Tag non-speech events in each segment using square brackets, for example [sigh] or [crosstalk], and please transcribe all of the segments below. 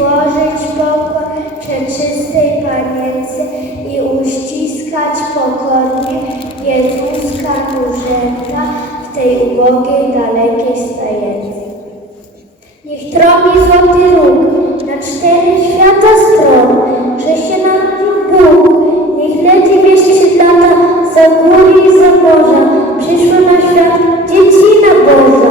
złożyć pokłon przeczystej Panience i uściskać pokornie Jezuska różęta w tej ubogiej, dalekiej stajence. Niech trąbi złoty róg na cztery świata stron, że się narodził Bóg. Niech leci wieści lata za góry i za morza, przyszła na świat dziecina Boża.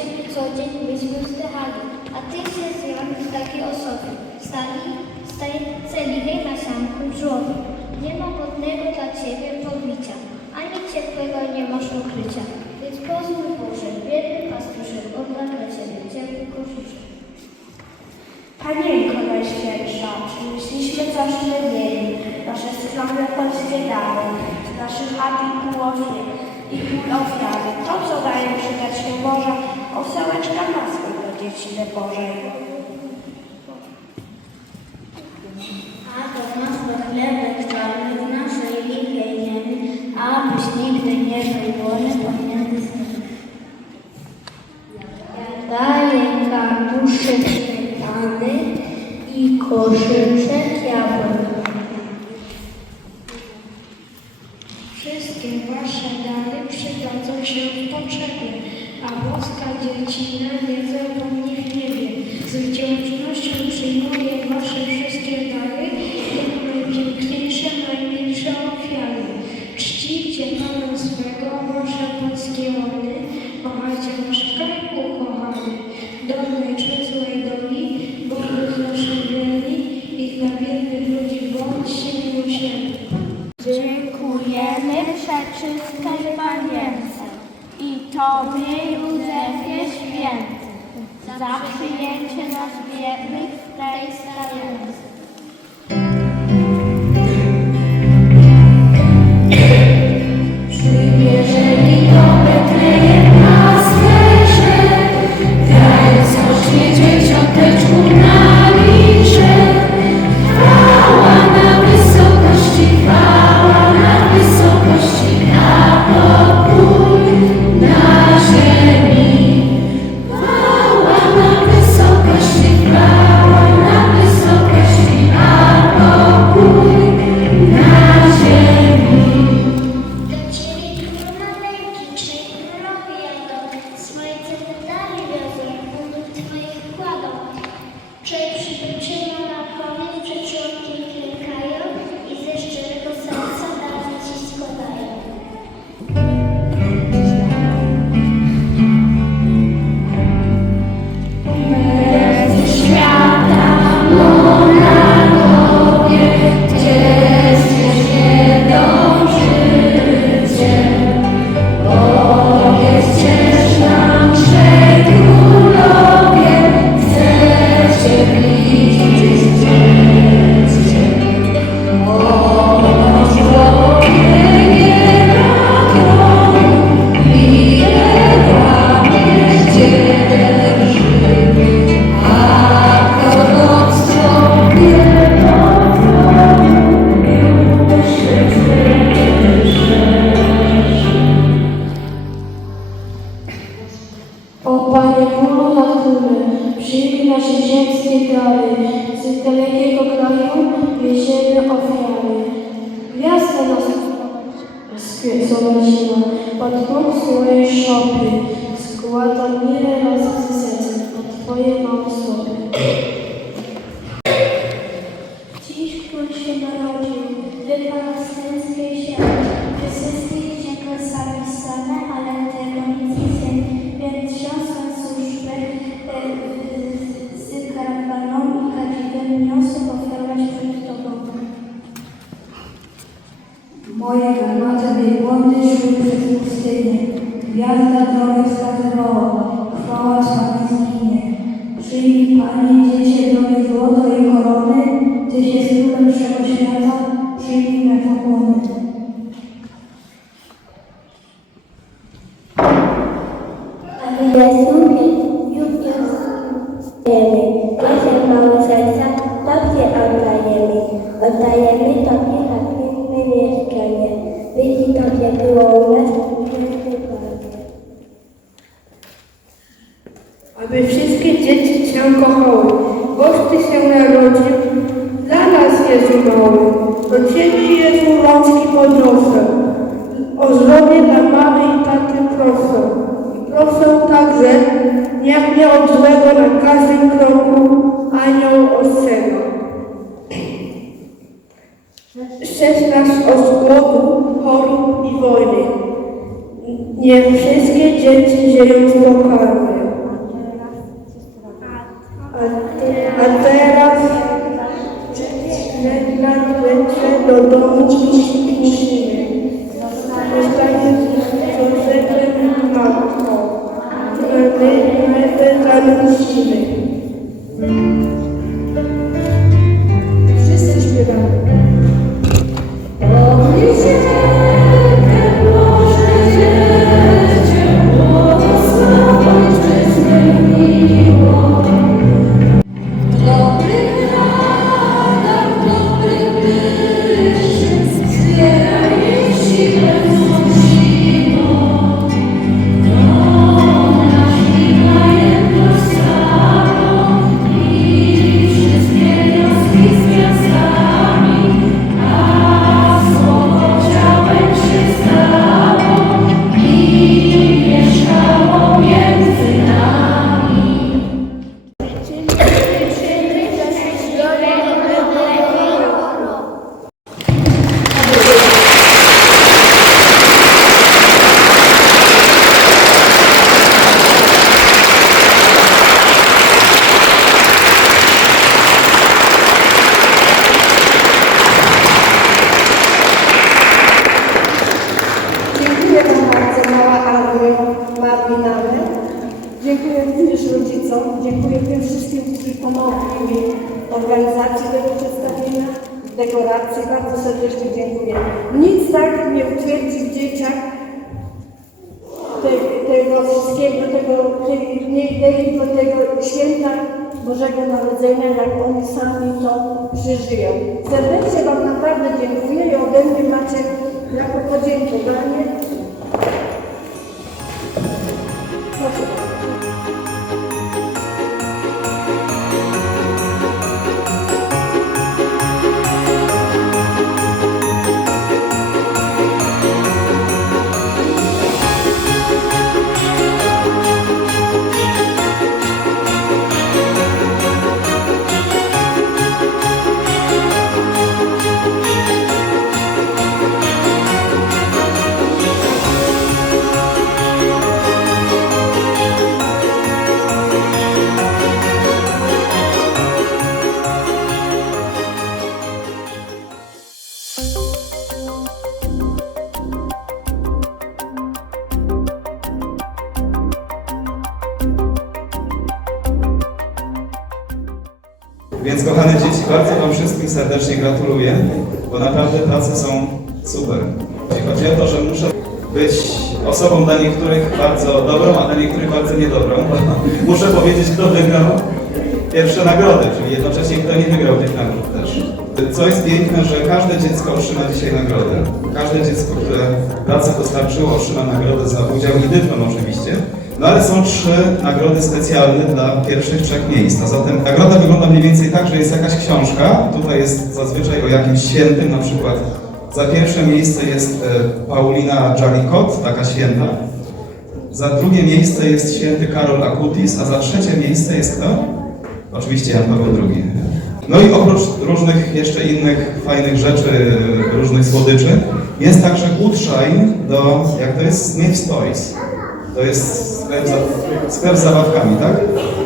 Ciebie co dzień byśmy wzdychali, a Ty się zjawił w takiej osobie. Stali, staje celi hej na samym żłobiu. Nie ma godnego dla Ciebie pobicia, ani ciepłego nie masz ukrycia. Więc pozwól Boże, biedny pastuszek, oddam dla Ciebie ciepły koszyczek. Panienko Najświętsza, przynieśliśmy co mieli, nasze skromne polskie dary, z naszych i półofie i pół ofiary. To, co daje przydać się Boże, osełeczka masła do dzieciny Bożej. A do nas do chlebek czarny w naszej lichej ziemi, abyś nigdy nie wolny pomiędzy swymi. Daję kartuszek śmietany i koszyczek przeczystej Panience i Tobie, Józefie Święty, za przyjęcie nas biednych w tej stajence. Wyciągnąłeś ziemskie dary, z dalekiego kraju wieziemy ofiary. Gwiazda rozkwieconośna, pod twój swojej szopy, składam mile razy serce na twoje małe podnoszę, o zdrowie dla mamy i taty proszę. I proszę także, niech mnie od złego na każdym kroku anioł ostrzega. Szczęść nas od głodu, chorób i wojny. Niech wszystkie dzieci żyją spokojnie. A, teraz lecę do domu ve kıymete tanımış gibi. Pomogli mi organizacji tego przedstawienia, dekoracji. Bardzo serdecznie dziękuję. Nic tak nie utwierdzi w dzieciach te, tego wszystkiego, tego, tej idei do tego święta Bożego Narodzenia, jak oni sami to przeżyją. Serdecznie Wam naprawdę dziękuję i ode mnie macie jako podziękowanie. Bo naprawdę prace są super. Jeśli chodzi o to, że muszę być osobą dla niektórych bardzo dobrą, a dla niektórych bardzo niedobrą, [laughs] muszę powiedzieć, kto wygrał pierwsze nagrody, czyli jednocześnie kto nie wygrał tych nagród też. Co jest piękne, że każde dziecko otrzyma dzisiaj nagrodę. Każde dziecko, które pracę dostarczyło, otrzyma nagrodę za udział i dyplom oczywiście. No ale są trzy nagrody specjalne dla pierwszych trzech miejsc. A zatem nagroda wygląda mniej więcej tak, że jest jakaś książka. Tutaj jest zazwyczaj o jakimś świętym, na przykład za pierwsze miejsce jest e, Paulina Jaricot, taka święta. Za drugie miejsce jest święty Karol Akutis, a za trzecie miejsce jest kto? Oczywiście Jan Paweł II. No i oprócz różnych jeszcze innych fajnych rzeczy, e, różnych słodyczy, jest także Gutschein do, jak to jest, Smith's Toys. To jest sklep, za, sklep z zabawkami, tak?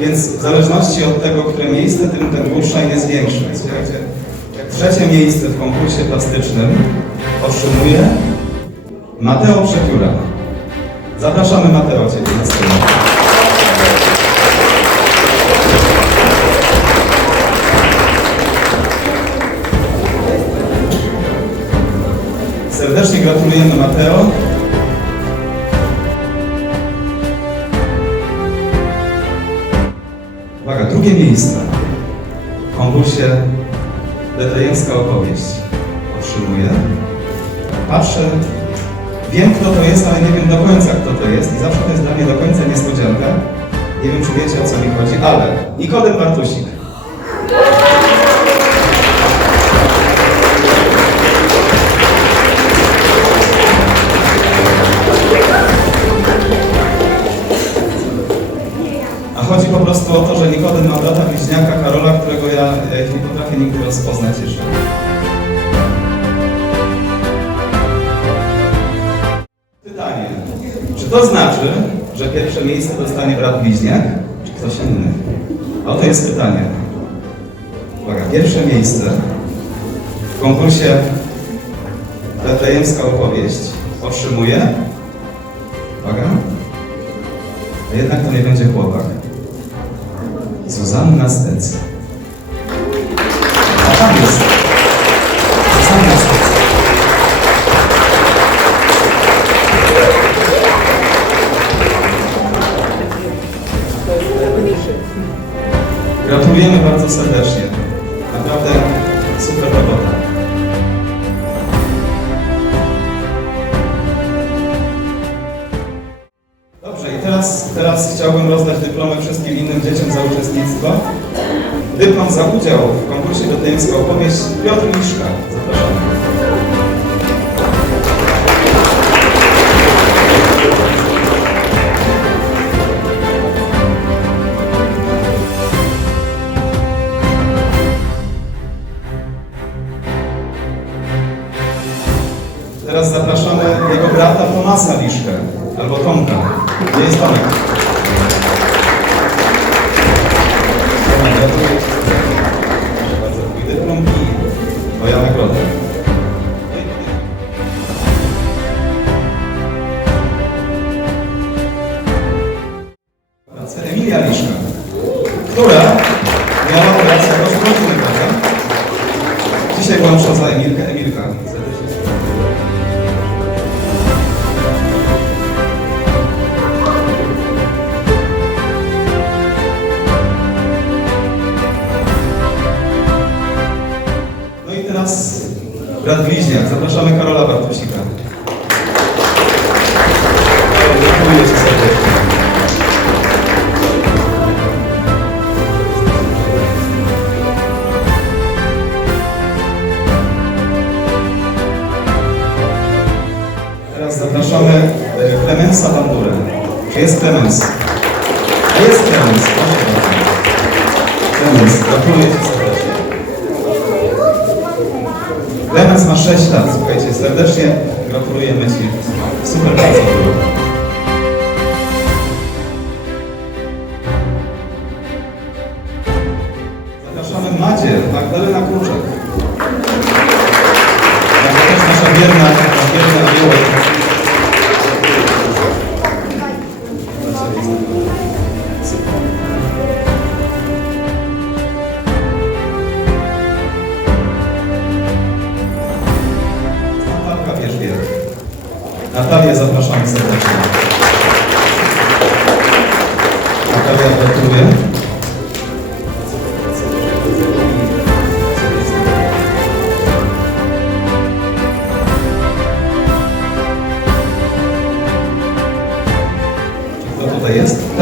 Więc w zależności od tego, które miejsce, tym ten Gutschein jest większy. Słuchajcie, jak trzecie miejsce w konkursie plastycznym otrzymuje Mateo Przepióra. Zapraszamy Mateo Ciebie na scenę. Serdecznie gratulujemy Mateo. Drugie miejsce w konkursie Betlejemska opowieść otrzymuje. Patrzę, wiem kto to jest, ale nie wiem do końca kto to jest i zawsze to jest dla mnie do końca niespodzianka. Nie wiem czy wiecie o co mi chodzi, ale Nikodem Bartusik. Chodzi po prostu o to, że Nikodem ma brata bliźniaka Karola, którego ja, nie potrafię nigdy rozpoznać jeszcze. Pytanie. Czy to znaczy, że pierwsze miejsce dostanie brat bliźniak, czy ktoś inny? Oto jest pytanie. Uwaga, pierwsze miejsce w konkursie Betlejemska opowieść otrzymuje. Uwaga. A jednak to nie będzie chłopak. Zuzanna Stec. A tam jest. Zuzanna Stec. Gratulujemy bardzo serdecznie. Za udział w konkursie Betlejemska opowieść Piotr Miszka. Zapraszamy. Teraz zapraszamy jego brata Tomasa Liszkę, albo Tomka. Gdzie jest Tomek? Gratuluję brat bliźniak. Zapraszamy Karola Bartusika. Super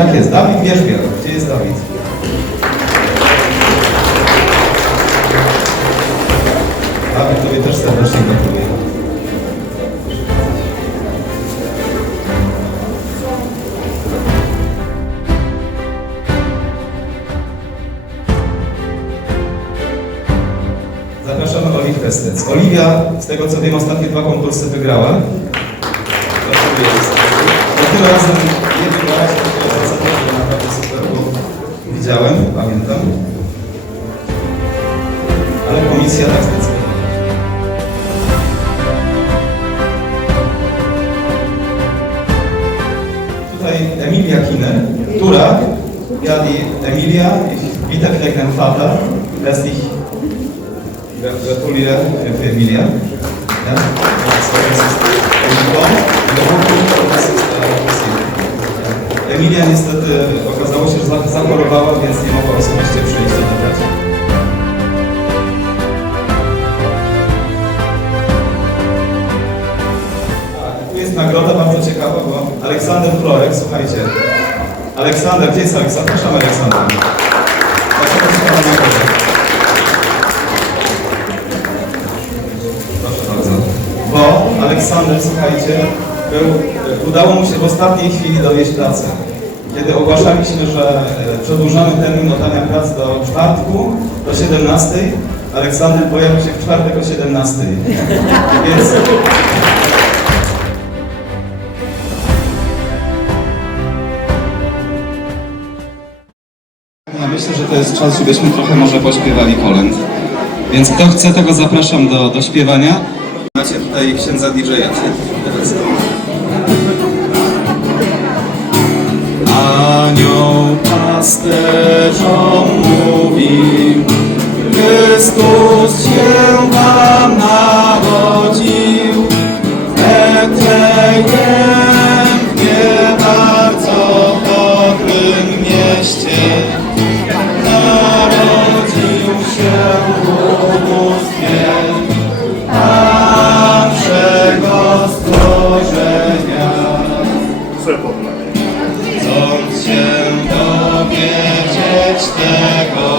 Tak jest, Dawid Wierzbiel. Gdzie jest Dawid? Dawid, Tobie też serdecznie gratuluję. Zapraszamy Oliwkę Styc. Oliwia, z tego co wiem, ostatnie dwa konkursy wygrała. Widziałem, pamiętam. Ale komisja tak zdecydowała. Tutaj Emilia Kiner, która jadi Emilia, ich witam wegen Vater, lässt dich Gratuluję, dziękuję Emilia. Nagroda bardzo ciekawa, bo Aleksander Florek, słuchajcie. Aleksander, gdzie jest Aleksander? Proszę się pan nagroda? Proszę bardzo. Bo Aleksander, słuchajcie, był, udało mu się w ostatniej chwili dowieść pracę. Kiedy ogłaszaliśmy, że e, przedłużamy termin oddania prac do czwartku, do 17, Aleksander pojawił się w czwartek o 17. Więc to jest czas, żebyśmy trochę może pośpiewali kolęd. Więc kto chce, tego zapraszam do, do śpiewania. Macie tutaj księdza DJ-a. Anioł pasterzom mówi, Chrystus się wam narodził, serce dowiedzieć tego,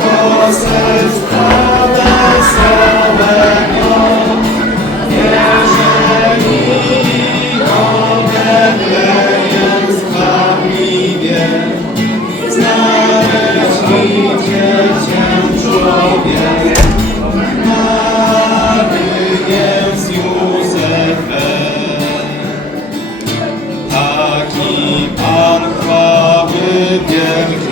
bo serca wesołego, jeżeli odebleję skwapliwie, znaleźć idzie cię. again.